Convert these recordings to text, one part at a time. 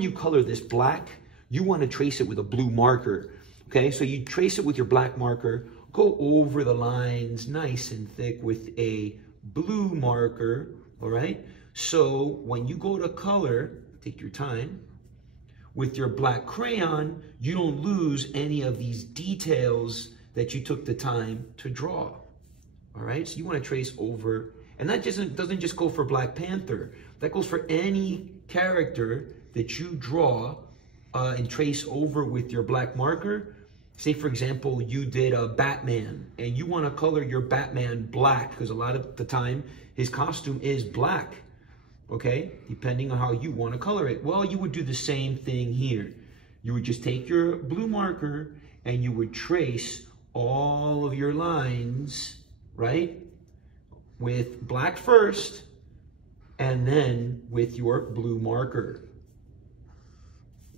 you color this black, you want to trace it with a blue marker. Okay, so you trace it with your black marker, go over the lines nice and thick with a blue marker, all right? So when you go to color, take your time, with your black crayon, you don't lose any of these details that you took the time to draw, all right? So you want to trace over, and that doesn't just go for Black Panther, that goes for any character that you draw and trace over with your black marker. Say, for example, you did a Batman and you want to color your Batman black because a lot of the time his costume is black, okay? Depending on how you want to color it. Well, you would do the same thing here. You would just take your blue marker and you would trace all of your lines, right? With black first and then with your blue marker.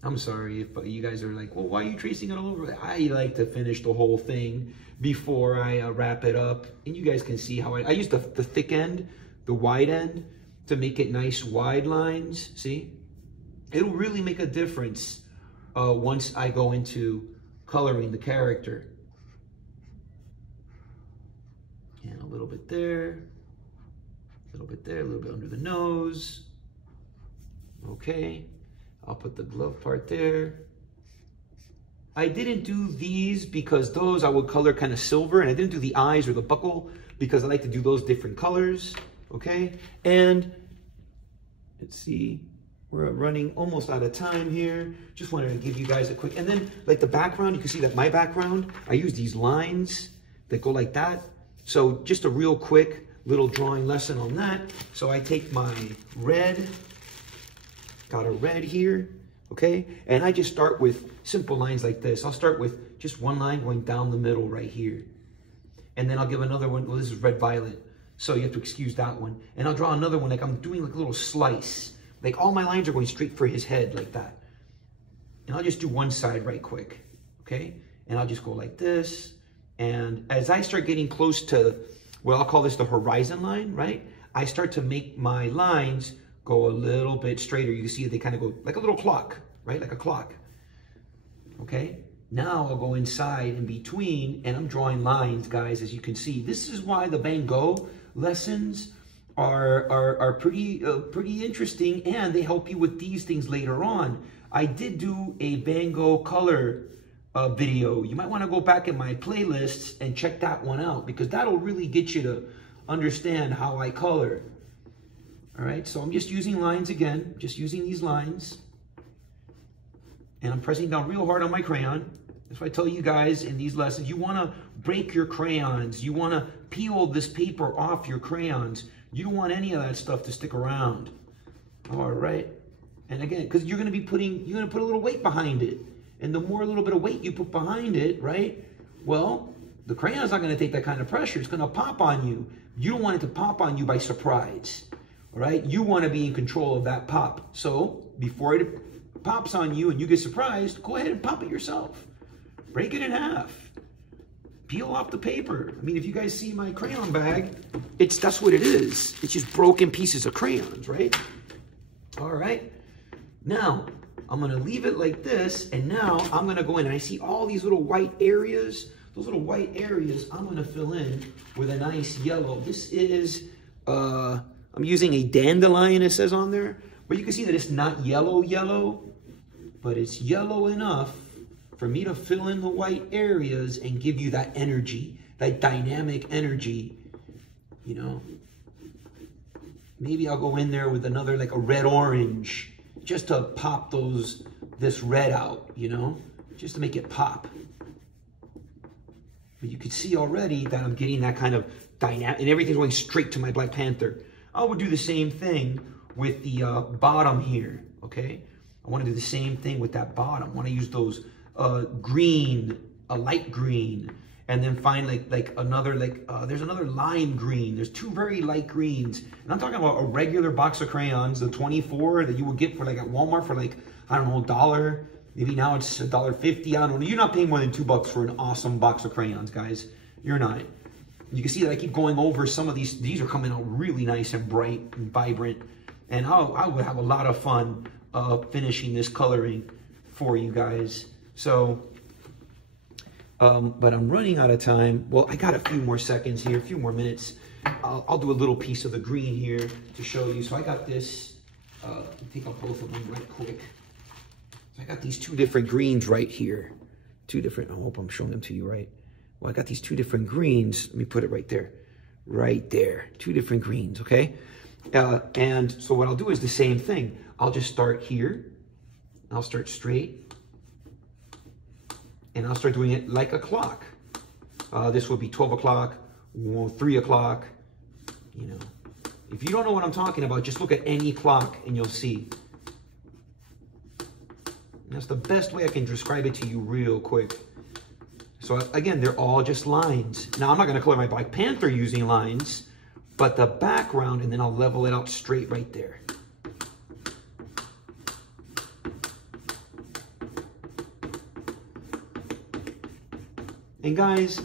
I'm sorry if you guys are like, well, why are you tracing it all over? I like to finish the whole thing before I wrap it up. And you guys can see how I use the thick end, the wide end, to make it nice wide lines. See? It'll really make a difference once I go into coloring the character. And a little bit there, a little bit there, a little bit under the nose. Okay. I'll put the glove part there. I didn't do these because those I would color kind of silver, and I didn't do the eyes or the buckle because I like to do those different colors, okay? And let's see, we're running almost out of time here. Just wanted to give you guys a quick, and then like the background, you can see that my background, I use these lines that go like that. So just a real quick little drawing lesson on that. So I take my red, got a red here, okay? And I just start with simple lines like this. I'll start with just one line going down the middle right here. And then I'll give another one, well, this is red violet, so you have to excuse that one. And I'll draw another one like I'm doing like a little slice. Like all my lines are going straight for his head like that. And I'll just do one side right quick, okay? And I'll just go like this. And as I start getting close to, well, I'll call this the horizon line, right? I start to make my lines go a little bit straighter. You can see they kind of go like a little clock, right? Like a clock, okay? Now I'll go inside in between and I'm drawing lines, guys, as you can see. This is why the Van Gogh lessons are pretty interesting, and they help you with these things later on. I did do a Van Gogh color video. You might want to go back in my playlists and check that one out because that'll really get you to understand how I color. All right, so I'm just using lines again, just using these lines. And I'm pressing down real hard on my crayon. That's why I tell you guys in these lessons, you want to break your crayons. You want to peel this paper off your crayons. You don't want any of that stuff to stick around. All right. And again, because you're going to put a little weight behind it. And the more little bit of weight you put behind it, right? Well, the crayon's not going to take that kind of pressure. It's going to pop on you. You don't want it to pop on you by surprise. All right? You want to be in control of that pop. So before it pops on you and you get surprised, go ahead and pop it yourself. Break it in half. Peel off the paper. I mean, if you guys see my crayon bag, that's what it is. It's just broken pieces of crayons, right? All right. Now, I'm going to leave it like this, and now I'm going to go in, and I see all these little white areas. Those little white areas, I'm going to fill in with a nice yellow. This is, I'm using a dandelion, it says on there, but you can see that it's not yellow, but it's yellow enough for me to fill in the white areas and give you that energy, that dynamic energy, you know. Maybe I'll go in there with another, like a red-orange, just to pop this red out, you know, just to make it pop. But you can see already that I'm getting that kind of dynamic, and everything's going straight to my Black Panther. I would do the same thing with the bottom here, okay? I want to do the same thing with that bottom. I want to use those green, a light green, and then find like another, there's another lime green. There's two very light greens. And I'm talking about a regular box of crayons, the 24 that you would get for like at Walmart for like, I don't know, $1. Maybe now it's $1.50. I don't know. You're not paying more than $2 for an awesome box of crayons, guys. You're not. You can see that I keep going over some of these. These are coming out really nice and bright and vibrant. And I would have a lot of fun finishing this coloring for you guys. So, but I'm running out of time. Well, I got a few more seconds here, a few more minutes. I'll do a little piece of the green here to show you. So I got this, take out both of them right quick. So I got these two different greens right here. Two different, I hope I'm showing them to you right. Well, I got these two different greens. Let me put it right there. Right there. Two different greens, okay? And so what I'll do is the same thing. I'll just start here. I'll start straight. And I'll start doing it like a clock. This will be 12 o'clock, 3 o'clock. You know, if you don't know what I'm talking about, just look at any clock and you'll see. And that's the best way I can describe it to you real quick. So again, they're all just lines. Now, I'm not going to color my BlackPanther using lines, but the background, and then I'll level it out straight right there. And guys,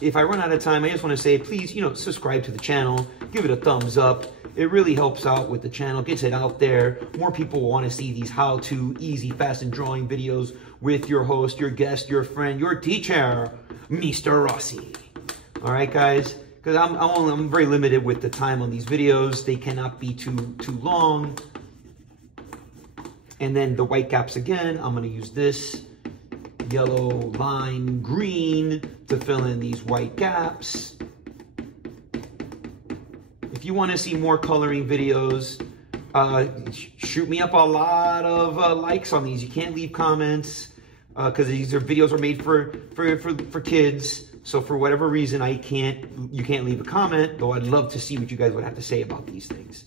if I run out of time, I just want to say, please, subscribe to the channel, give it a thumbs up. It really helps out with the channel, gets it out there. More people will want to see these how-to, easy, fast, and drawing videos with your host, your guest, your friend, your teacher, Mr. Rossi. All right, guys, because I'm very limited with the time on these videos. They cannot be too long. And then the white caps again, I'm going to use this yellow, lime, green to fill in these white gaps. If you want to see more coloring videos, shoot me up a lot of likes on these. You can't leave comments because these videos are made for kids. So for whatever reason, you can't leave a comment, though I'd love to see what you guys would have to say about these things.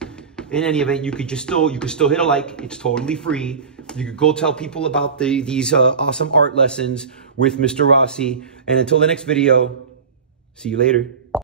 In any event, you could still hit a like. It's totally free. You could go tell people about these awesome art lessons with Mr. Rossi. And until the next video, see you later.